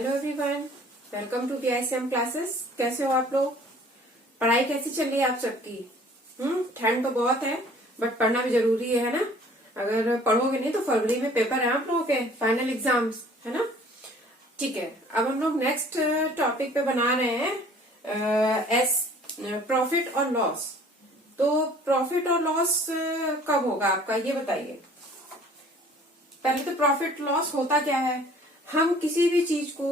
Hello everyone, welcome to PICM classes. कैसे हो आप लोग? पढ़ाई कैसी चल रही है आप सबकी? ठंड तो बहुत है बट पढ़ना भी जरूरी है ना। अगर पढ़ोगे नहीं तो फरवरी में पेपर है आप लोगों के, फाइनल एग्जाम्स है ना। ठीक है, अब हम लोग नेक्स्ट टॉपिक पे बना रहे हैं प्रॉफिट और लॉस। तो प्रॉफिट और लॉस कब होगा आपका, ये बताइए। पहले तो प्रॉफिट लॉस होता क्या है। हम किसी भी चीज को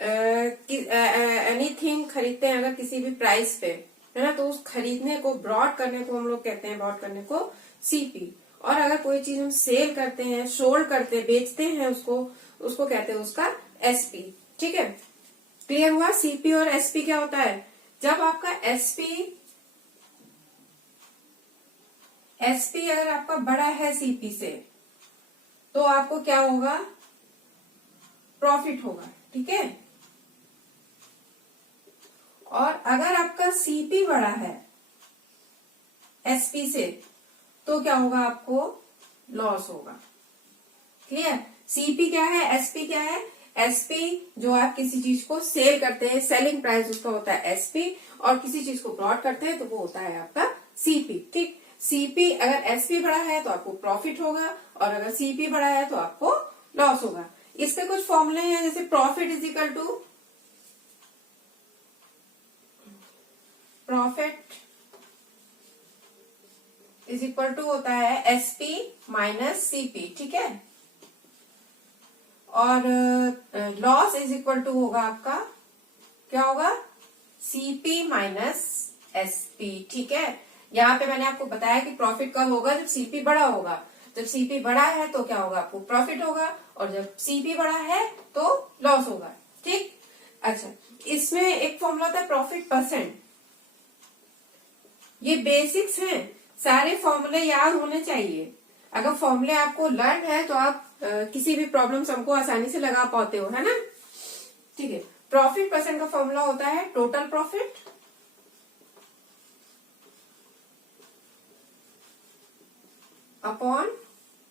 एनीथिंग खरीदते हैं अगर किसी भी प्राइस पे, है ना, तो उस खरीदने को ब्रॉड करने को हम लोग कहते हैं, ब्रॉड करने को CP। और अगर कोई चीज हम सेल करते हैं, सोल्ड करते हैं, बेचते हैं उसको कहते हैं उसका SP। ठीक है, क्लियर हुआ? CP और SP क्या होता है। जब आपका SP अगर आपका बड़ा है CP से तो आपको क्या होगा, प्रॉफिट होगा। ठीक है, और अगर आपका CP बड़ा है SP से तो क्या होगा, आपको लॉस होगा। क्लियर? CP क्या है, SP क्या है। SP जो आप किसी चीज को सेल करते हैं, सेलिंग प्राइस उसका होता है SP, और किसी चीज को ब्रॉड करते हैं तो वो होता है आपका CP। ठीक, CP अगर SP बड़ा है तो आपको प्रॉफिट होगा, और अगर CP बड़ा है तो आपको लॉस होगा। इसके कुछ फॉर्मूले हैं, जैसे प्रॉफिट इज इक्वल टू होता है SP माइनस CP। ठीक है, और लॉस इज इक्वल टू होगा आपका, क्या होगा, CP माइनस SP। ठीक है, यहाँ पे मैंने आपको बताया कि प्रॉफिट कब होगा, जब CP बड़ा होगा। जब CP बड़ा है तो क्या होगा, आपको प्रॉफिट होगा, और जब CP बड़ा है तो लॉस होगा। ठीक, अच्छा, इसमें एक फॉर्मूला था प्रॉफिट परसेंट। ये बेसिक्स हैं, सारे फॉर्मूले याद होने चाहिए। अगर फॉर्मूले आपको लर्न है तो आप किसी भी प्रॉब्लम्स हमको आसानी से लगा पाते हो, है ना। ठीक है, प्रॉफिट परसेंट का फॉर्मूला होता है total profit upon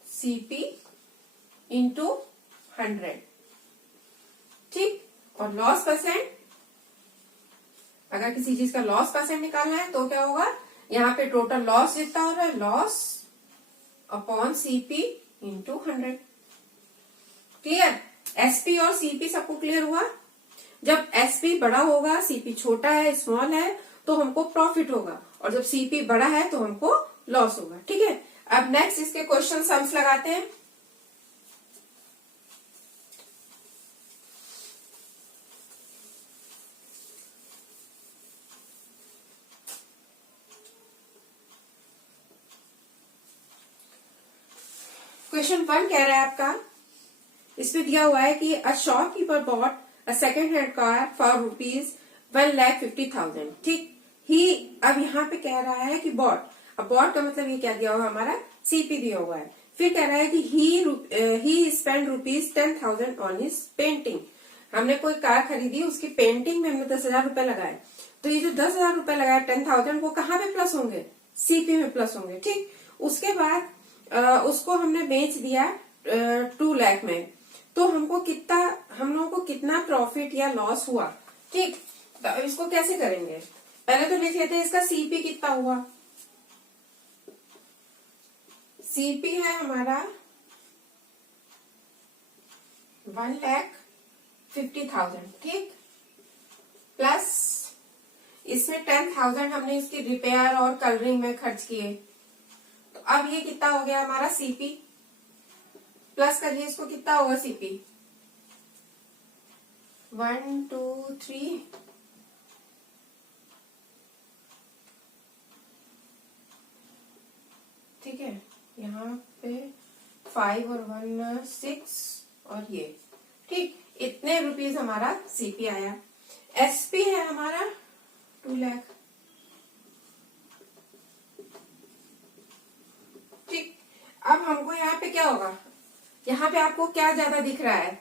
CP into 100। ठीक, और लॉस परसेंट, अगर किसी चीज का लॉस परसेंट निकालना है तो क्या होगा, यहाँ पे टोटल लॉस जितना हो रहा है, loss upon CP into 100। Clear? SP और CP सबको क्लियर हुआ। जब SP बड़ा होगा, CP छोटा है, स्मॉल है, तो हमको प्रॉफिट होगा, और जब CP बड़ा है तो हमको लॉस होगा। ठीक है, अब नेक्स्ट इसके क्वेश्चन सम्स लगाते हैं। क्वेश्चन 1 कह रहा है आपका, इसमें दिया हुआ है कि a shopkeeper bought a second hand car for ₹1,50,000। ठीक, ही, अब यहाँ पे कह रहा है कि बॉट, अब बॉट का मतलब ये क्या दिया हुआ, हमारा CP दिया हुआ है। फिर कह रहा है कि ही स्पेंड ₹10,000 ऑन हिज पेंटिंग। हमने कोई कार खरीदी, उसकी पेंटिंग में हमने 10,000 रुपए लगाए, तो ये जो 10,000 रुपए लगाए 10,000 वो कहाँ पे प्लस होंगे, CP में प्लस होंगे। ठीक, उसके बाद उसको हमने बेच दिया 2 लाख में, तो हमको कितना, हम लोगों को कितना प्रॉफिट या लॉस हुआ। ठीक, तो अब इसको कैसे करेंगे, पहले तो लिख लेते हैं इसका CP कितना हुआ। CP है हमारा 1,50,000। ठीक, प्लस इसमें 10,000 हमने इसकी रिपेयर और कलरिंग में खर्च किए, तो अब ये कितना हो गया हमारा CP। प्लस करिए इसको, कितना होगा CP, 1 2 3, ठीक है, यहाँ पे 5 और 1 6, और ये, ठीक, इतने रुपीस हमारा CP आया। SP है हमारा 2 लाख। ठीक, अब हमको यहाँ पे क्या होगा, यहाँ पे आपको क्या ज्यादा दिख रहा है,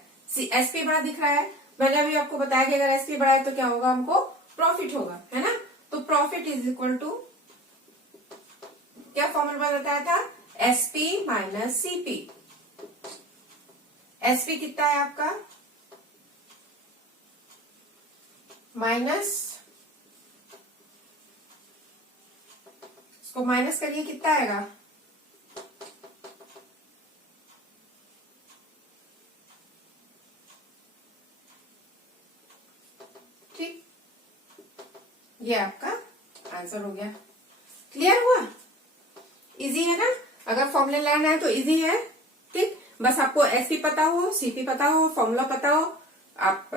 SP बड़ा दिख रहा है। मैंने अभी आपको बताया कि अगर SP बड़ा है तो क्या होगा, हमको प्रॉफिट होगा, है ना। तो प्रॉफिट इज इक्वल टू, क्या फॉर्मूला बताया था, SP माइनस CP। SP कितना है आपका माइनस, इसको माइनस करिए, कितना आएगा? ठीक, ये आपका आंसर हो गया। क्लियर हुआ? इजी है ना? अगर फॉर्मूला लाना है तो इजी है। ठीक, बस आपको एसपी पता हो, सीपी पता हो, फॉर्मूला पता हो, आप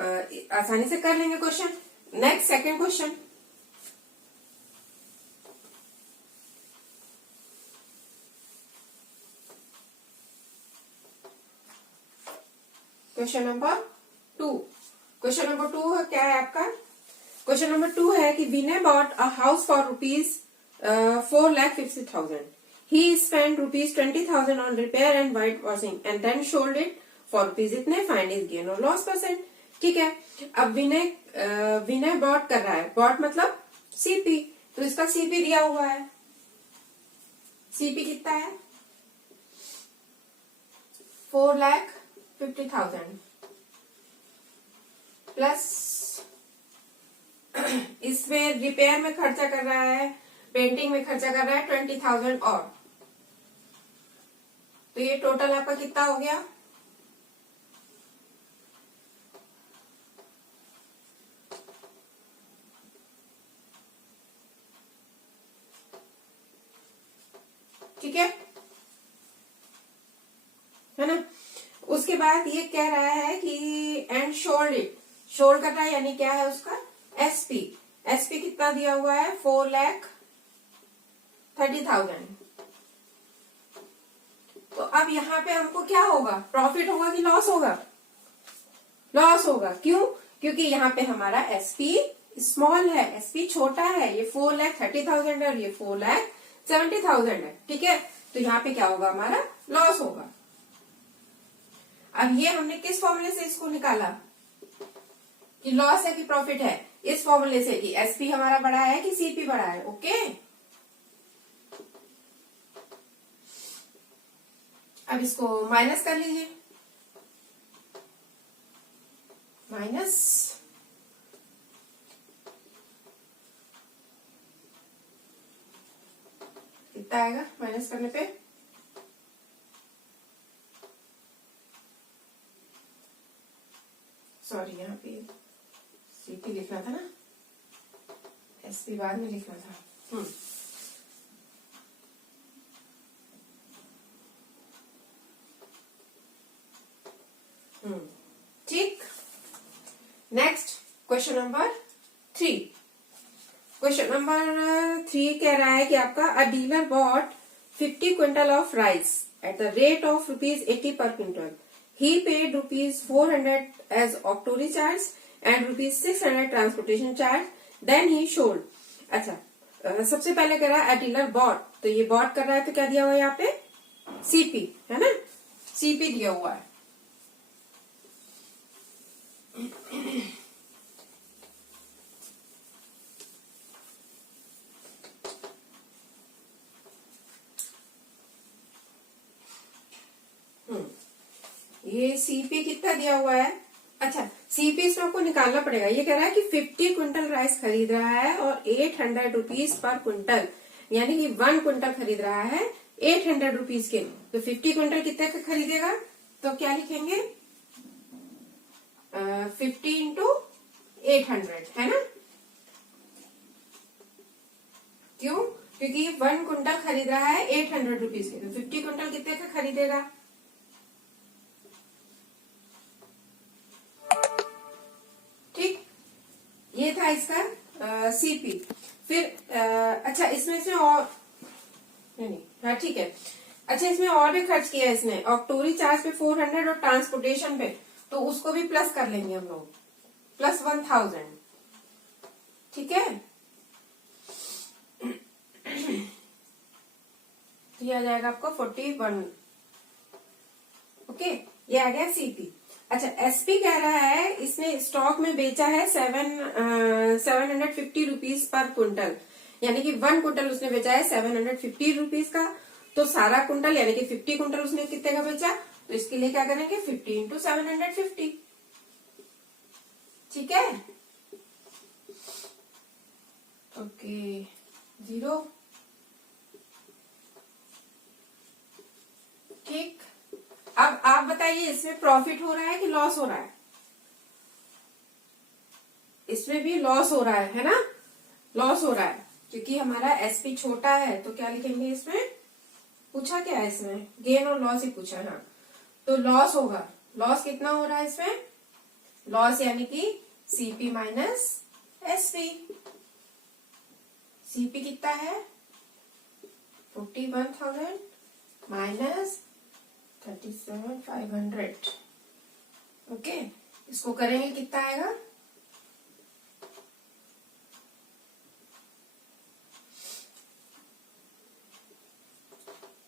आसानी से कर लेंगे question. Next, second question. Question number 2। Question number 2 क्या है आपका? क्वेश्चन नंबर 2 है कि Vinay bought a house for rupees 4,50,000. He spent rupees 20,000 on repair and whitewashing and then sold it for rupees इतने. Find his gain or loss percent. ठीक है, अब विनय bot कर रहा है, बॉट मतलब सीपी, तो इसका सीपी दिया हुआ है। सीपी कितना है? 4,50,000 प्लस इसमें रिपेयर में खर्चा कर रहा है, पेंटिंग में खर्चा कर रहा है 20,000 और, तो ये टोटल आपका कितना हो गया? ठीक है ना? उसके बाद ये कह रहा है कि एंड शोल्ड इट, शोल्ड कर रहा है यानी क्या है उसका? एसपी। एसपी कितना दिया हुआ है? 4,30,000। तो अब यहाँ पे हमको क्या होगा? प्रॉफिट होगा कि लॉस होगा? लॉस होगा। क्यों? क्योंकि यहाँ पे हमारा एसपी स्मॉल है, एसपी छोटा है। ये 4,30,000 है और ये 4,70,000 है। ठीक है, तो यहाँ पे क्या होगा? हमारा लॉस होगा। अब ये हमने किस फॉर्मूले से इसको निकाला कि लॉस है कि प्रॉफिट है? इस फॉर्मूले से कि एसपी हमारा बड़ा है कि सीपी बड़ा है। ओके, अब इसको माइनस कर लीजिए। माइनस कितना आएगा माइनस करने पे? सॉरी, यहाँ पे सीपी लिखना था ना, एसपी बाद में लिखना था। ठीक, next question number 3। Question number 3 कह रहा है कि आपका a dealer bought 50 quintal of rice at the rate of ₹80 per quintal. He paid ₹400 as octroi charge and ₹600 transportation charge. Then he sold. अच्छा, सबसे पहले कह रहा है डीलर बॉट, तो ये बॉट कर रहा है तो क्या दिया हुआ है यहाँ पे? सीपी है ना, सीपी दिया हुआ है। ये सीपी कितना दिया हुआ है? अच्छा, सीपी इसमें आपको निकालना पड़ेगा। ये कह रहा है कि 50 क्विंटल राइस खरीद रहा है और 800 रुपीज पर क्विंटल, यानी कि 1 क्विंटल खरीद रहा है 800 रुपीज के। तो 50 क्विंटल कितने का खरीदेगा? तो क्या लिखेंगे? 50 इंटू 800 है ना? क्यों? क्योंकि 1 क्विंटल खरीद रहा है 800 रुपीज के, तो 50 क्विंटल कितने का खरीदेगा? ठीक, ये था इसका सीपी। फिर अच्छा, इसमें और नहीं, हाँ ठीक है। अच्छा, इसमें और भी खर्च किया है इसने, ऑक्टोरी चार्ज पे 400 और ट्रांसपोर्टेशन पे, तो उसको भी प्लस कर लेंगे हम लोग, प्लस 1000। ठीक है, तो ये आ जाएगा आपको 41। ओके, ये आ गया सीपी। अच्छा, एसपी कह रहा है इसने स्टॉक में बेचा है 750 रुपीज पर क्विंटल, यानी कि 1 क्विंटल उसने बेचा है 750 रुपीज का। तो सारा क्विंटल यानी कि 50 क्विंटल उसने कितने का बेचा? तो इसके लिए क्या करेंगे? 50 इंटू 750। ठीक है, ओके 0। ठीक, अब आप बताइए इसमें प्रॉफिट हो रहा है कि लॉस हो रहा है? इसमें भी लॉस हो रहा है ना? लॉस हो रहा है क्योंकि हमारा एसपी छोटा है। तो क्या लिखेंगे इसमें? पूछा क्या है इसमें? गेन और लॉस ही पूछा है। हाँ, तो लॉस होगा। लॉस कितना हो रहा है इसमें? लॉस यानी कि सीपी माइनस एसपी। सीपी कितना है? 41,000 माइनस 37,500। ओके, इसको करेंगे कितना आएगा?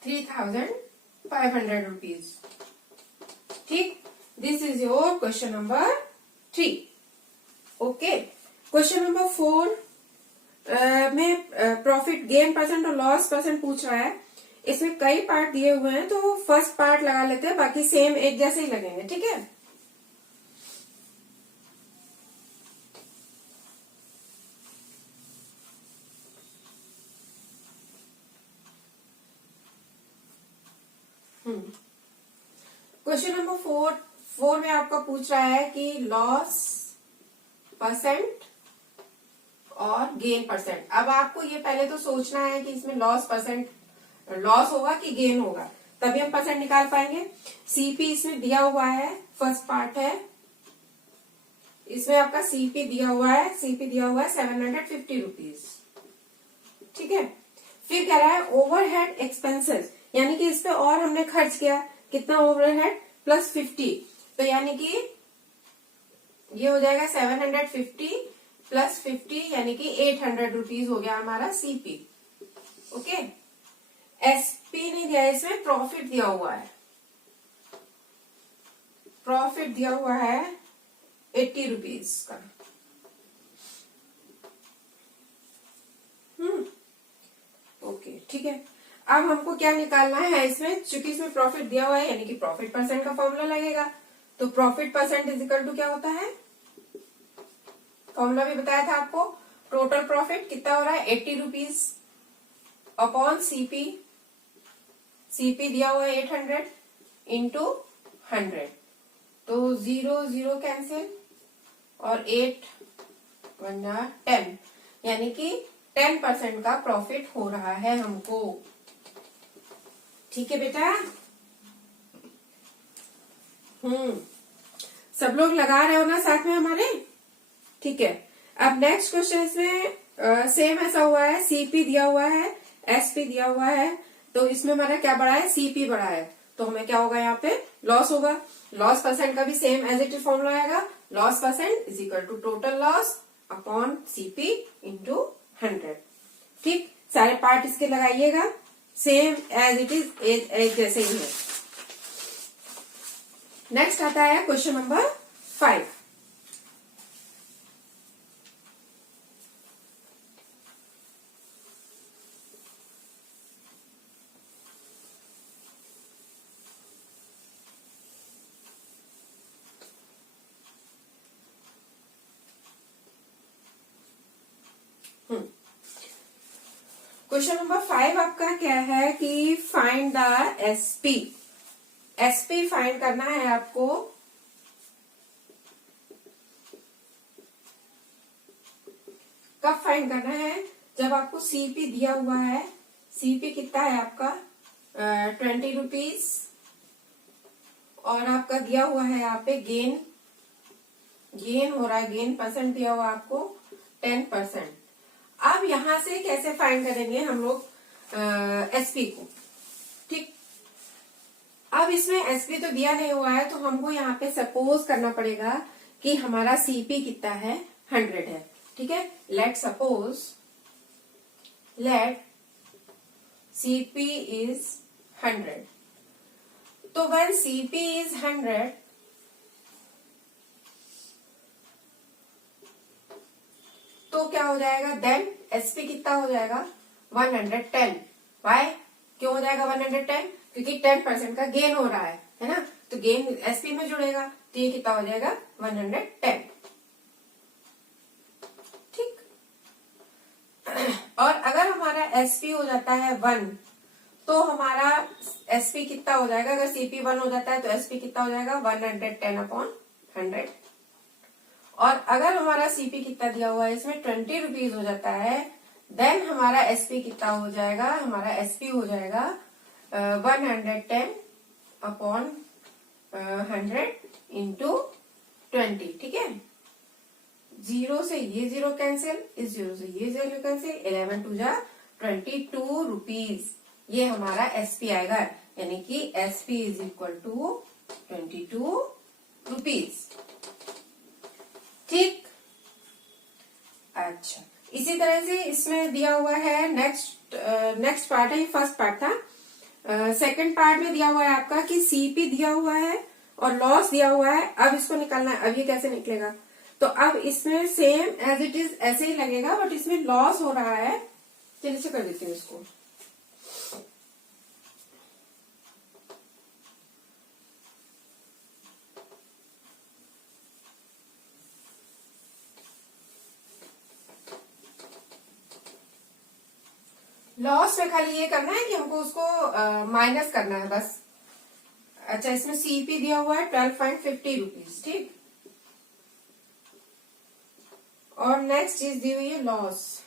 3,500 रुपीज। ठीक, this is your question number 3। Okay, question number 4 में प्रॉफिट गेन परसेंट और लॉस परसेंट पूछ रहा है। इसमें कई पार्ट दिए हुए हैं तो फर्स्ट पार्ट लगा लेते हैं, बाकी सेम एक जैसे ही लगेंगे। ठीक है, क्वेश्चन नंबर 4 में आपका पूछ रहा है कि लॉस परसेंट और गेन परसेंट। अब आपको ये पहले तो सोचना है कि इसमें लॉस होगा कि गेन होगा, तभी हम परसेंट निकाल पाएंगे। सीपी इसमें दिया हुआ है, फर्स्ट पार्ट है। इसमें आपका सीपी दिया हुआ है 750 रुपीज। ठीक है, फिर कह रहा है ओवरहेड एक्सपेंसेस, यानी कि इस पे और हमने खर्च किया कितना? ओवरहेड प्लस 50, तो यानी कि ये हो जाएगा 750 प्लस 50 यानी कि 800 रुपीज हो गया हमारा सीपी। ओके, एसपी नहीं दिया, इसमें प्रॉफिट दिया हुआ है। प्रॉफिट दिया हुआ है 80 रुपीज का। ओके, ठीक है। अब हमको क्या निकालना है इसमें? चूंकि इसमें प्रॉफिट दिया हुआ है यानी कि प्रॉफिट परसेंट का फॉर्मूला लगेगा। तो profit percent is equal to क्या होता है? फॉर्मूला भी बताया था आपको। टोटल प्रॉफिट कितना हो रहा है? 80 रुपीज अपॉन सीपी। सीपी दिया हुआ है 800 इंटू 100, तो 0 0 कैंसिल और 8 1 10, यानी कि 10% का प्रॉफिट हो रहा है हमको। ठीक है बेटा, सब लोग लगा रहे हो ना साथ में हमारे? ठीक है, अब नेक्स्ट क्वेश्चन इसमें सेम ऐसा हुआ है। सीपी दिया हुआ है, एसपी दिया हुआ है, तो इसमें हमारा क्या बढ़ा है? सीपी बढ़ा है, तो हमें क्या होगा? यहाँ पे लॉस होगा। लॉस परसेंट का भी same as it is formula आएगा। Loss percent is equal to total loss upon CP into 100। ठीक, सारे पार्ट इसके लगाइएगा, सेम एज इट इज, एक जैसे ही है। नेक्स्ट आता है क्वेश्चन नंबर 5। क्वेश्चन नंबर 5 आपका क्या है कि find the SP. SP find करना है आपको। कब फाइंड करना है? जब आपको सीपी दिया हुआ है। सीपी कितना है आपका? 20 रुपीज, और आपका दिया हुआ है यहाँ पे गेन हो रहा है। गेन परसेंट दिया हुआ आपको 10%। अब यहां से कैसे फाइंड करेंगे हम लोग एसपी को? ठीक, अब इसमें एसपी तो दिया नहीं हुआ है, तो हमको यहाँ पे सपोज करना पड़ेगा कि हमारा सीपी कितना है? 100 है। ठीक है, लेट सीपी इज 100। तो व्हेन सीपी इज 100, तो क्या हो जाएगा? देन एसपी कितना हो जाएगा? 110। वाई? क्यों हो जाएगा 110? क्योंकि 10% का गेन हो रहा है ना? तो गेन एसपी में जुड़ेगा, तो ये कितना हो जाएगा? 110। ठीक एसपी हो जाता है 1, तो हमारा एसपी कितना हो जाएगा? अगर सीपी 1 हो जाता है तो एसपी कितना हो जाएगा? 110/100। और अगर हमारा सीपी कितना दिया हुआ है इसमें 20 रुपीज हो जाता है, देन हमारा एसपी कितना हो जाएगा? हमारा एसपी हो जाएगा 110/100 इंटू 20। ठीक है, 0 से ये 0 कैंसिल, इस 0 से ये 0 कैंसिल, 11 2 जा 22 रुपीज, ये हमारा एसपी आएगा। यानी कि SP is equal to 22 rupees. ठीक, अच्छा, इसी तरह से इसमें दिया हुआ है नेक्स्ट पार्ट है, ये फर्स्ट पार्ट था। सेकंड पार्ट में दिया हुआ है आपका कि सीपी दिया हुआ है और लॉस दिया हुआ है। अब इसको निकालना है। अब ये कैसे निकलेगा? तो अब इसमें सेम एज इट इज ऐसे ही लगेगा, बट इसमें लॉस हो रहा है। चलिए से कर देती हूँ इसको। लॉस में खाली ये करना है कि हमको उसको माइनस करना है बस। अच्छा, इसमें सीपी दिया हुआ है 12.50 रुपीज। ठीक, और नेक्स्ट चीज दी हुई है लॉस।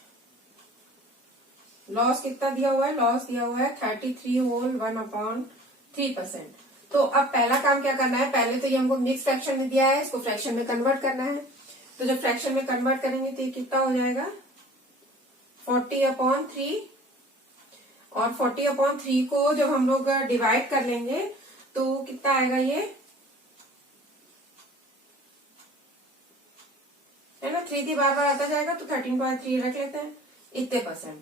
लॉस कितना दिया हुआ है? लॉस दिया हुआ है 33/1/3%। तो अब पहला काम क्या करना है? पहले तो ये हमको मिक्स फ्रैक्शन में दिया है, इसको फ्रैक्शन में कन्वर्ट करना है। तो जब फ्रैक्शन में कन्वर्ट करेंगे तो ये कितना हो जाएगा? 40/3। और 40/3 को जब हम लोग डिवाइड कर लेंगे तो कितना आएगा? ये है ना, 3 बार बार आता जाएगा तो 13.3 रख लेते हैं, इतने %।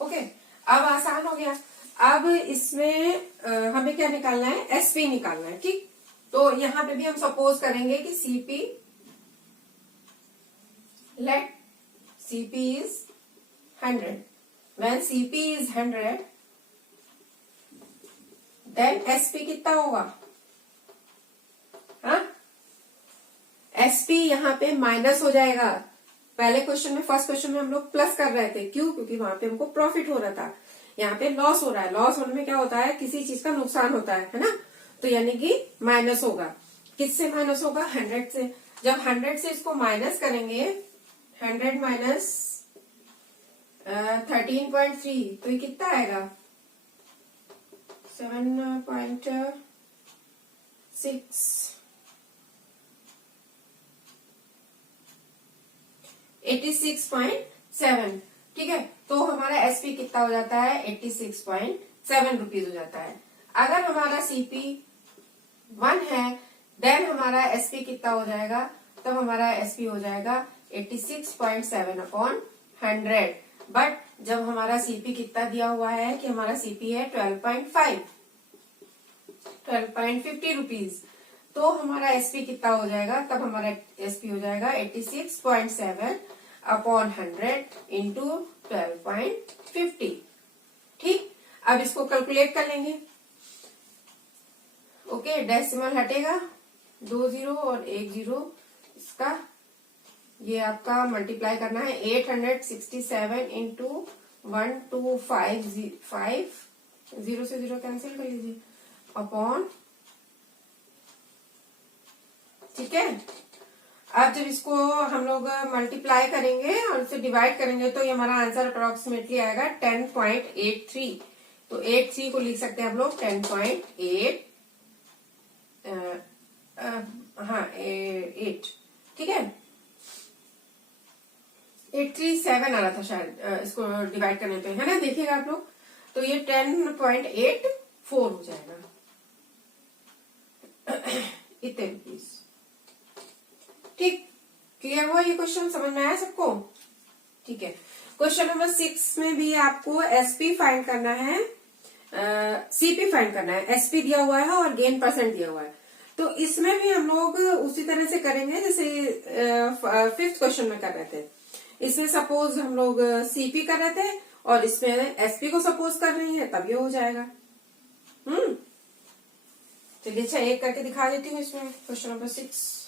ओके, अब आसान हो गया। अब इसमें हमें क्या निकालना है? एसपी निकालना है। ठीक, तो यहां पे भी हम सपोज करेंगे कि CP, let CP is 100। When CP is 100, then SP कितना होगा? हाँ, SP यहाँ पे माइनस हो जाएगा। पहले क्वेश्चन में, फर्स्ट क्वेश्चन में हम लोग प्लस कर रहे थे। क्यों? क्योंकि वहां पे हमको प्रॉफिट हो रहा था। यहाँ पे लॉस हो रहा है। लॉस होने में क्या होता है? किसी चीज का नुकसान होता है ना? तो यानी कि माइनस होगा। किससे माइनस होगा? 100 से। जब 100 से इसको माइनस करेंगे, 100 माइनस 13.3, तो ये कितना आएगा? 7.6, 86.7। ठीक है, तो हमारा एसपी कितना हो जाता है? 86.7 रुपीज हो जाता है। अगर हमारा सीपी 1 है, देन हमारा एसपी कितना हो जाएगा? तब हमारा एसपी हो जाएगा 86.7/100। बट जब हमारा सीपी कितना दिया हुआ है कि हमारा सीपी है 12.50 रुपीज, तो हमारा एसपी कितना हो जाएगा? तब हमारा एसपी हो जाएगा 86.7/100 इंटू 12.50। ठीक, अब इसको कैलकुलेट कर लेंगे। ओके, डेसिमल हटेगा, 2 0 और 1 0, इसका ये आपका मल्टीप्लाई करना है। 867 इंटू 1255, 0 से 0 कैंसिल कर लीजिए, अपॉन। ठीक है, अब जब इसको हम लोग मल्टीप्लाई करेंगे और इसे डिवाइड करेंगे तो ये हमारा आंसर अप्रोक्सीमेटली आएगा 10.83। तो 83 को लिख सकते हैं हम लोग 10.8, हाँ 8। ठीक है, 837 आ रहा था शायद इसको डिवाइड करने पे, है ना? देखिएगा आप लोग, तो ये 10.84 हो जाएगा, इतने रुपीज। ठीक, क्लियर हुआ ये क्वेश्चन? समझ में आया सबको? ठीक है, क्वेश्चन नंबर 6 में भी आपको एसपी फाइंड करना है, सीपी फाइंड करना है। एसपी दिया हुआ है और गेन % दिया हुआ है। तो इसमें भी हम लोग उसी तरह से करेंगे जैसे 5th क्वेश्चन में कर रहे थे। इसमें सपोज हम लोग सीपी कर रहे थे और इसमें एसपी को सपोज कर रही है, तब ये हो जाएगा। चलिए, अच्छा एक करके दिखा देती हूँ इसमें क्वेश्चन नंबर 6।